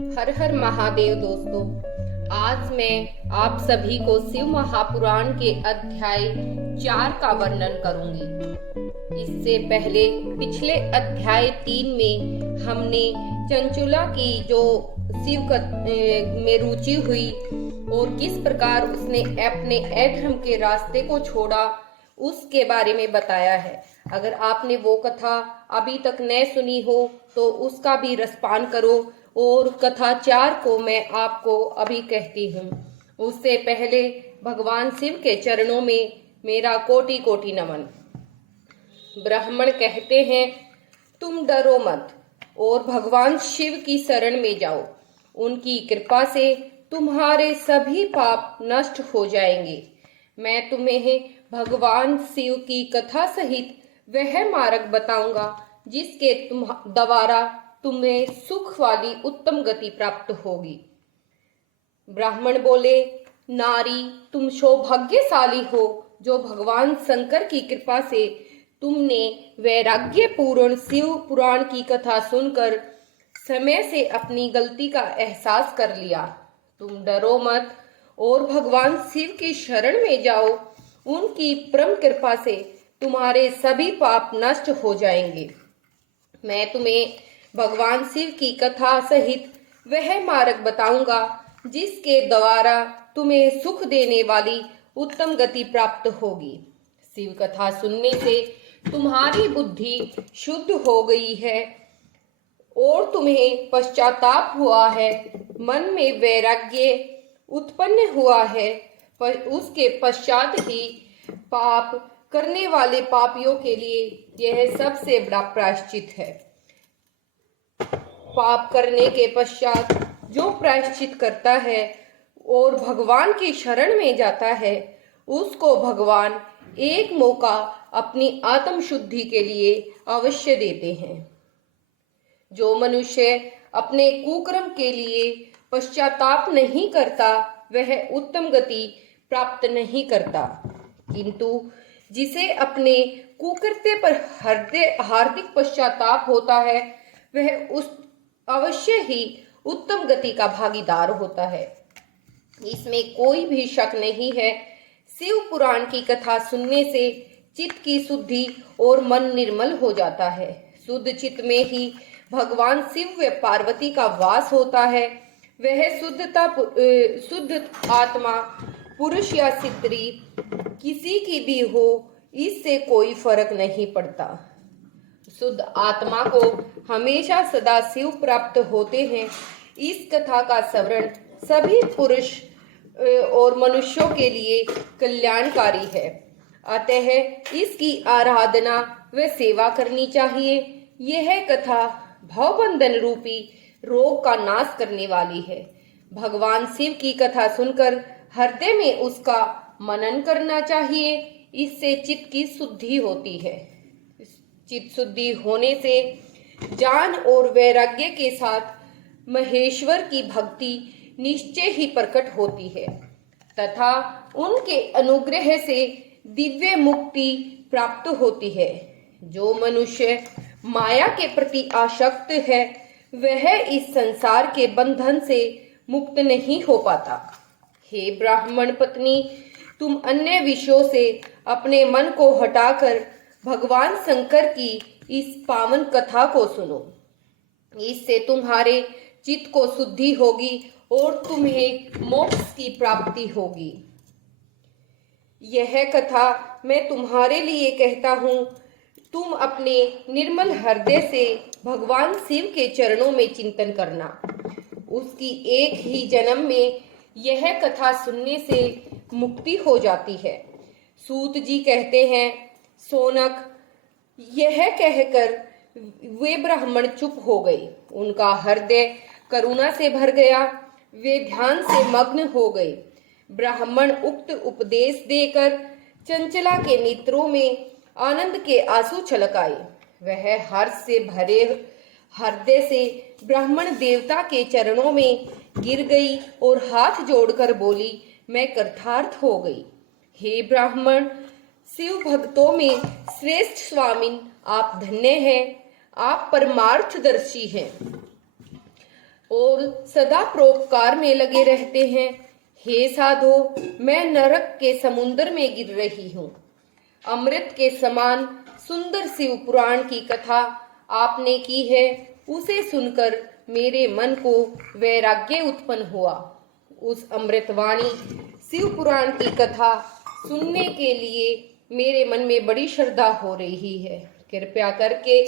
हर हर महादेव दोस्तों। आज मैं आप सभी को शिव महापुराण के अध्याय 4 का वर्णन करूंगी। इससे पहले पिछले अध्याय 3 में हमने चंचुला की जो शिव में रुचि हुई और किस प्रकार उसने अपने अधर्म के रास्ते को छोड़ा उसके बारे में बताया है। अगर आपने वो कथा अभी तक न सुनी हो तो उसका भी रसपान करो और कथा 4 को मैं आपको अभी कहती हूँ। उससे पहले भगवान शिव के चरणों में मेरा कोटि कोटि नमन। ब्राह्मण कहते हैं, तुम डरो मत और भगवान शिव की शरण में जाओ। उनकी कृपा से तुम्हारे सभी पाप नष्ट हो जाएंगे। मैं तुम्हें भगवान शिव की कथा सहित वह मार्ग बताऊंगा जिसके द्वारा तुम्हें सुख वाली उत्तम गति प्राप्त होगी। ब्राह्मण बोले, नारी तुम सौभाग्यशाली हो जो भगवान शंकर की कृपा से तुमने वैराग्य पूर्ण शिव पुराण की कथा सुनकर समय से अपनी गलती का एहसास कर लिया। तुम डरो मत और भगवान शिव की शरण में जाओ। उनकी परम कृपा से तुम्हारे सभी पाप नष्ट हो जाएंगे। मैं तुम्हें भगवान शिव की कथा सहित वह मार्ग बताऊंगा जिसके द्वारा तुम्हें सुख देने वाली उत्तम गति प्राप्त होगी। शिव कथा सुनने से तुम्हारी बुद्धि शुद्ध हो गई है और तुम्हें पश्चाताप हुआ है, मन में वैराग्य उत्पन्न हुआ है, पर उसके पश्चात ही पाप करने वाले पापियों के लिए यह सबसे बड़ा प्रायश्चित है। पाप करने के पश्चात जो प्रायश्चित करता है और भगवान की शरण में जाता है उसको भगवान एक मौका अपनी आत्म शुद्धि के लिए अवश्य देते हैं। जो मनुष्य अपने कुकर्म के लिए पश्चाताप नहीं करता वह उत्तम गति प्राप्त नहीं करता, किंतु जिसे अपने कुकृत्य पर हार्दिक पश्चाताप होता है वह उस अवश्य ही उत्तम गति का भागीदार होता है। इसमें कोई भी शक नहीं है। शिव पुराण की कथा सुनने से चित्त की शुद्धि और मन निर्मल हो जाता है। शुद्ध चित्त में ही भगवान शिव व पार्वती का वास होता है। वह शुद्ध आत्मा पुरुष या स्त्री किसी की भी हो, इससे कोई फर्क नहीं पड़ता। शुद्ध आत्मा को हमेशा सदा शिव प्राप्त होते हैं। इस कथा का श्रवण सभी पुरुष और मनुष्यों के लिए कल्याणकारी है, अतः इसकी आराधना व सेवा करनी चाहिए। यह कथा भवबंधन रूपी रोग का नाश करने वाली है। भगवान शिव की कथा सुनकर हृदय में उसका मनन करना चाहिए। इससे चित्त की शुद्धि होती है। चित्त शुद्धि होने से ज्ञान और वैराग्य के साथ महेश्वर की भक्ति निश्चय ही प्रकट होती है तथा उनके अनुग्रह से दिव्य मुक्ति प्राप्त होती है। जो मनुष्य माया के प्रति आसक्त है वह इस संसार के बंधन से मुक्त नहीं हो पाता। हे ब्राह्मण पत्नी, तुम अन्य विषयों से अपने मन को हटाकर भगवान शंकर की इस पावन कथा को सुनो। इससे तुम्हारे चित्त को शुद्धि होगी और तुम्हें मोक्ष की प्राप्ति होगी। यह कथा मैं तुम्हारे लिए कहता हूँ। तुम अपने निर्मल हृदय से भगवान शिव के चरणों में चिंतन करना। उसकी एक ही जन्म में यह कथा सुनने से मुक्ति हो जाती है। सूत जी कहते हैं, सोनक, यह कहकर वे ब्राह्मण चुप हो गए। उनका हृदय करुणा से भर गया। वे ध्यान से मग्न हो गए। ब्राह्मण उक्त उपदेश देकर चंचला के नेत्रों में आनंद के आंसू छलक आए। वह हर्ष से भरे हृदय से ब्राह्मण देवता के चरणों में गिर गई और हाथ जोड़कर बोली, मैं कृतार्थ हो गई। हे ब्राह्मण, शिव भक्तों में श्रेष्ठ स्वामिन, आप धन्य हैं। आप परमार्थदर्शी हैं। और सदा परोपकार में लगे रहते हैं। हे साधो, मैं नरक के समुद्र में गिर रही हूँ। अमृत के समान सुंदर शिव पुराण की कथा आपने की है, उसे सुनकर मेरे मन को वैराग्य उत्पन्न हुआ। उस अमृतवाणी शिव पुराण की कथा सुनने के लिए मेरे मन में बड़ी श्रद्धा हो रही है। कृपया करके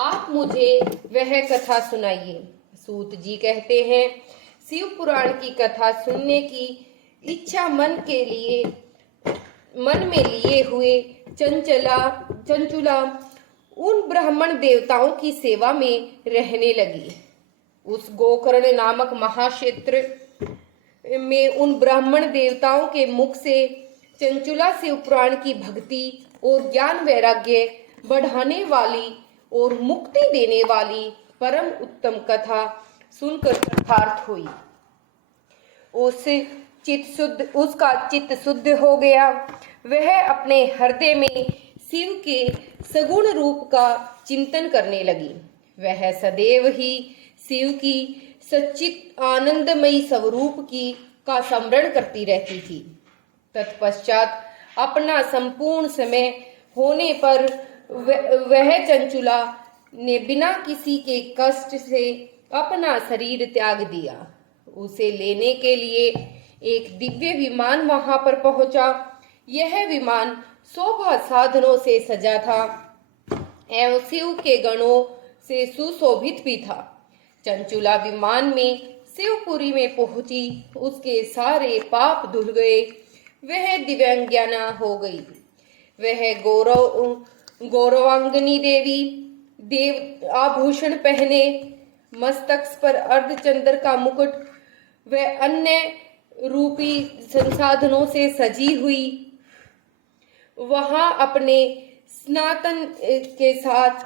आप मुझे वह कथा सुनाइए। सूत जी कहते हैं, शिव पुराण की कथा सुनने की इच्छा मन में लिए हुए चंचुला उन ब्राह्मण देवताओं की सेवा में रहने लगी। उस गोकर्ण नामक महाक्षेत्र में उन ब्राह्मण देवताओं के मुख से चंचुला शिव पुराण की भक्ति और ज्ञान वैराग्य बढ़ाने वाली और मुक्ति देने वाली परम उत्तम कथा सुनकर कृतार्थ हुई। उसका चित्त शुद्ध हो गया। वह अपने हृदय में शिव के सगुण रूप का चिंतन करने लगी। वह सदैव ही शिव की सच्चित आनंदमयी स्वरूप का स्मरण करती रहती थी। तत्पश्चात अपना संपूर्ण समय होने पर वह चंचुला ने बिना किसी के कष्ट से अपना शरीर त्याग दिया। उसे लेने के लिए एक दिव्य विमान वहां पर पहुंचा। यह विमान शोभा साधनों से सजा था एवं शिव के गणों से सुशोभित भी था। चंचुला विमान में शिवपुरी में पहुंची। उसके सारे पाप धुल गए। वह दिव्यांगना हो गई। वह गौरवांगनी देवी देव आभूषण पहने, मस्तक पर अर्धचंद्र का मुकुट व अन्य रूपी संसाधनों से सजी हुई वहां अपने सनातन के साथ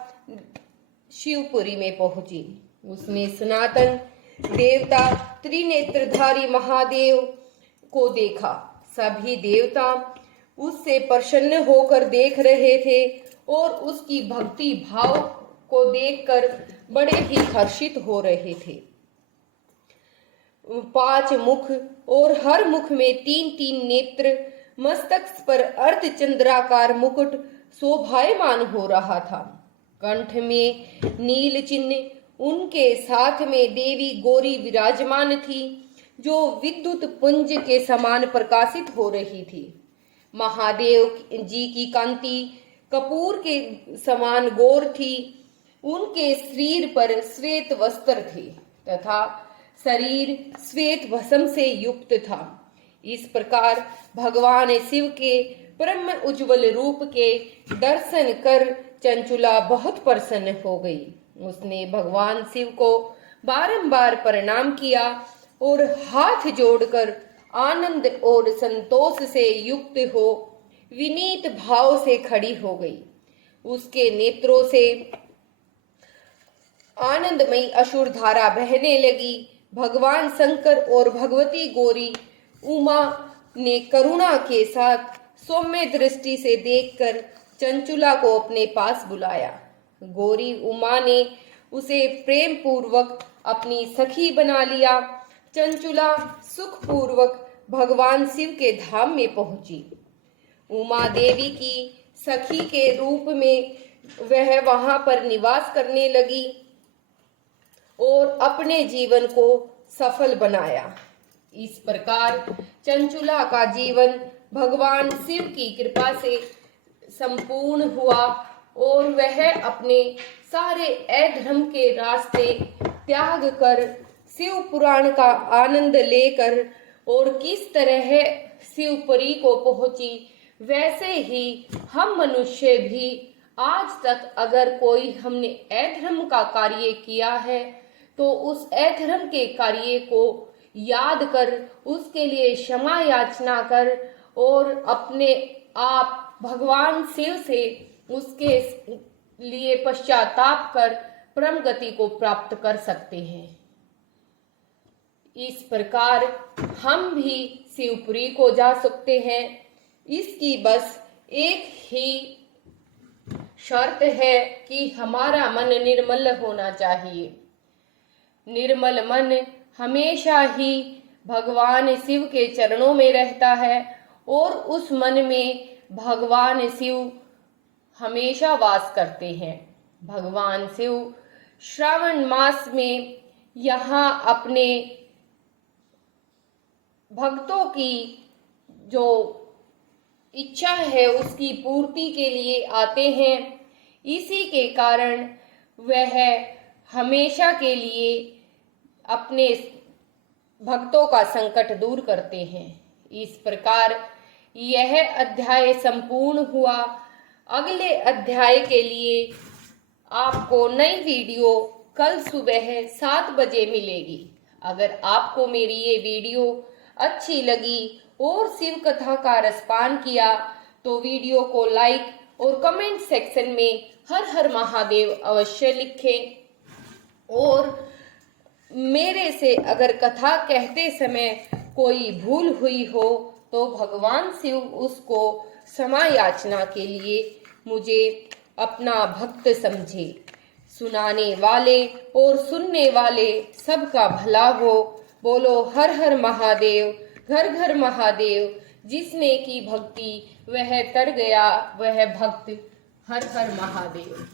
शिवपुरी में पहुंची। उसने सनातन देवता त्रिनेत्रधारी महादेव को देखा। सभी देवता उससे प्रसन्न होकर देख रहे थे और उसकी भक्ति भाव को देखकर बड़े ही हर्षित हो रहे थे। 5 मुख और हर मुख में 3-3 नेत्र, मस्तक पर अर्धचंद्राकार मुकुट शोभायमान हो रहा था। कंठ में नील चिन्ह, उनके साथ में देवी गौरी विराजमान थी, जो विद्युत पुंज के समान प्रकाशित हो रही थी। महादेव जी की कांति कपूर के समान गौर थी। उनके शरीर पर श्वेत वस्त्र थे तथा शरीर श्वेत भस्म से युक्त था। इस प्रकार भगवान शिव के परम उज्जवल रूप के दर्शन कर चंचुला बहुत प्रसन्न हो गई। उसने भगवान शिव को बारंबार प्रणाम किया और हाथ जोड़कर आनंद और संतोष से युक्त हो विनीत भाव से खड़ी हो गई। उसके नेत्रों से आनंदमयी अश्रु धारा बहने लगी। भगवान शंकर और भगवती गौरी उमा ने करुणा के साथ सौम्य दृष्टि से देखकर चंचुला को अपने पास बुलाया। गौरी उमा ने उसे प्रेम पूर्वक अपनी सखी बना लिया। चंचुला सुख पूर्वक भगवान शिव के धाम में पहुंची। उमा देवी की सखी के रूप में वह वहां पर निवास करने लगी और अपने जीवन को सफल बनाया। इस प्रकार चंचुला का जीवन भगवान शिव की कृपा से संपूर्ण हुआ और वह अपने सारे अधर्म के रास्ते त्याग कर शिव पुराण का आनंद लेकर और किस तरह शिवपुरी को पहुंची, वैसे ही हम मनुष्य भी आज तक अगर कोई हमने अधर्म का कार्य किया है तो उस अधर्म के कार्य को याद कर उसके लिए क्षमा याचना कर और अपने आप भगवान शिव से उसके लिए पश्चाताप कर परम गति को प्राप्त कर सकते हैं। इस प्रकार हम भी शिवपुरी को जा सकते हैं। इसकी बस एक ही शर्त है कि हमारा मन निर्मल होना चाहिए। निर्मल मन हमेशा ही भगवान शिव के चरणों में रहता है और उस मन में भगवान शिव हमेशा वास करते हैं। भगवान शिव श्रावण मास में यहाँ अपने भक्तों की जो इच्छा है उसकी पूर्ति के लिए आते हैं। इसी के कारण वह हमेशा के लिए अपने भक्तों का संकट दूर करते हैं। इस प्रकार यह अध्याय संपूर्ण हुआ। अगले अध्याय के लिए आपको नई वीडियो कल सुबह 7 बजे मिलेगी। अगर आपको मेरी ये वीडियो अच्छी लगी और शिव कथा का रसपान किया तो वीडियो को लाइक और कमेंट सेक्शन में हर हर महादेव अवश्य लिखें। और मेरे से अगर कथा कहते समय कोई भूल हुई हो तो भगवान शिव उसको क्षमा याचना के लिए मुझे अपना भक्त समझे। सुनाने वाले और सुनने वाले सबका भला हो। बोलो हर हर महादेव, घर घर महादेव। जिसने की भक्ति वह तर गया, वह भक्त हर हर महादेव।